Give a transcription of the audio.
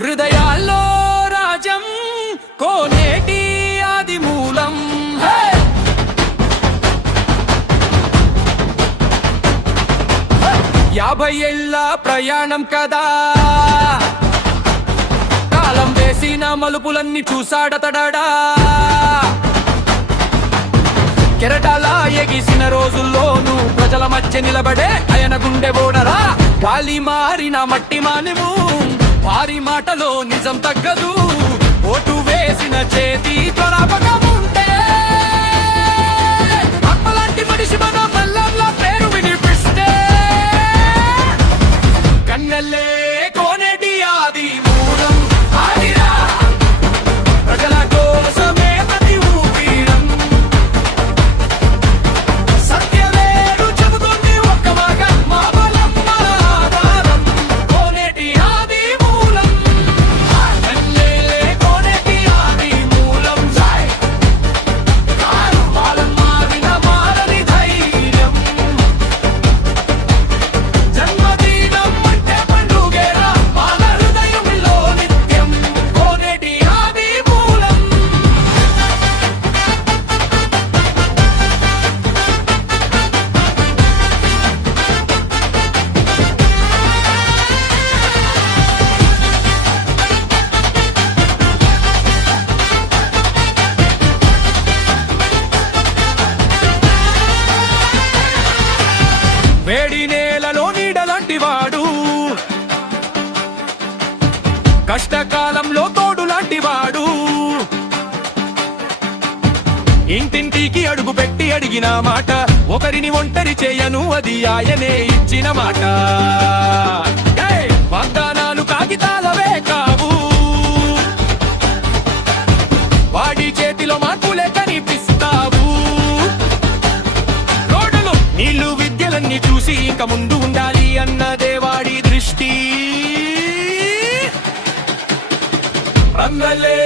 హృదయాల్లో రాజం కోనేటి ఆది మూలం. 50 ఏళ్ల ప్రయాణం కదా, కాలం వేసిన మలుపులన్నీ చూసాడతడా. కెరటాలా ఎగిసిన రోజుల్లోనూ ప్రజల మధ్య నిలబడే ఆయన గుండె బోడరా. గాలి మారిన మట్టి మానము, వారి మాటలో నిజం తగ్గదు. ఓటు వేసిన చేతి త్వరాపకముంటే అప్పలాంటి మనిషి మన మల్లంలా పేరు వినిపిస్తే కన్నెల్లే కోనేటి ఆది మూలం. ఆదిరా ప్రజల కోసమే ప్రతి ఊపిరం. సత్యవేడు చెబుతుంది ఒక్క మాట, మా బలం మా ఆధారం కోనేటి ఆది మూలం. కన్నెల్లే కోనేటి ఆది మూలం. కాలం మారిన మారని ధైర్యం. జన్మదినం అంటే పండుగేరా మన హృదయంలో నిత్యం కోనేటి ఆది మూలం. వేడి నేలలో నీడలాంటి వాడు, కష్టకాలంలో తోడు లాంటి వాడు. ఇంటింటికి అడుగు పెట్టి అడిగిన మాట, ఒకరిని ఒంటరి చేయను అది ఆయనే ఇచ్చిన మాట. వాగ్దానాలు కాగితాలవే కావు, వాడి చేతిలో మార్పులే కనిపిస్తావు. రోడ్లు నీళ్లు విద్యలన్నీ చూసి ఇంక ముందు ఉండాలి అన్నదే వాడి దృష్టి. రంగలే